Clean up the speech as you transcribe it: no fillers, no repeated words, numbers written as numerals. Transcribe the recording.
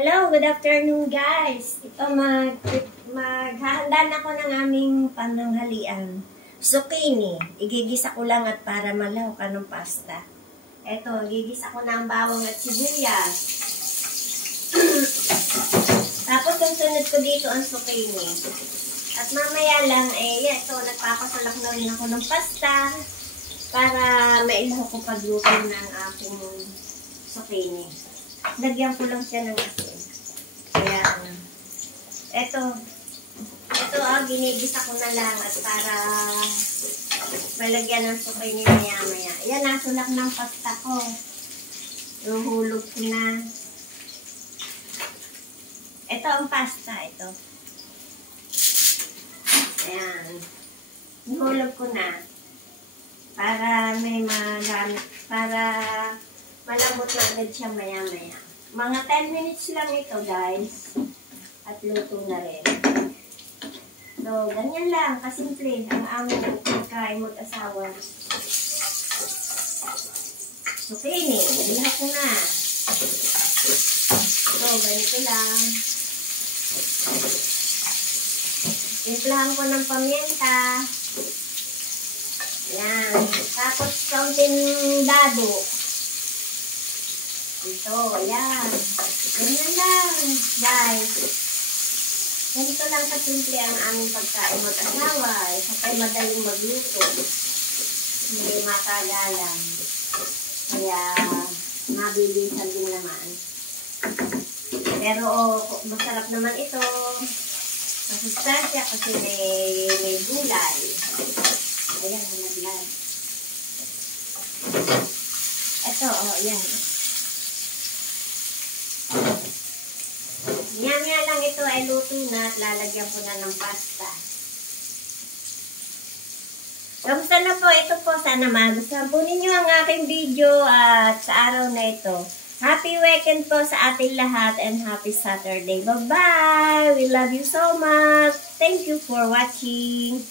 Hello, good afternoon guys. Ito maghahanda na ako ng aming pananghalian. Zucchini. Igigisa ko lang at para malaw ka ng pasta. Ito, igigisa ko na ang bawang at sibuyas. Tapos yung sunod ko dito ang zucchini. At mamaya lang, ito, nagpapasalak na rin ako ng pasta para mailaw ko pagluto ng aking zucchini. Lagyan ko lang siya ng asin. Kaya, ito, ginigisa ko na lang at para malagyan ng zucchini maya-maya. Ayan, nasulak ng pasta ko. Nuhulog ko na. Ito ang pasta, ito. Ayan. Nuhulog ko na. Para may magamit, para malambot na agad siya maya-maya. Mga 10 minutes lang ito, guys. At luto na rin. So, ganyan lang. Kasimple ang aming pagkain mag-asawa. Zucchini. Bilhan ko na. So, ganito lang. Timplahan ko ng pamienta. Yan. Tapos, kaunting dado. Ito, ayan. Ganyan lang, guys. Ganito lang kasimple ang aming pagkain mag-asawa. Isa kayo madaling magluto. Hindi matagalan. Kaya, mabilisan din naman. Pero, masarap naman ito. Masustansya kasi may gulay. Ayan, nalaglag. Ito, ayan. Maya-maya lang ito ay luto na at lalagyan ko na ng pasta. Kamusta na po? Ito po, sana magustuhan po ninyo ang aking video at sa araw na ito. Happy weekend po sa ating lahat and happy Saturday. Bye-bye! We love you so much! Thank you for watching!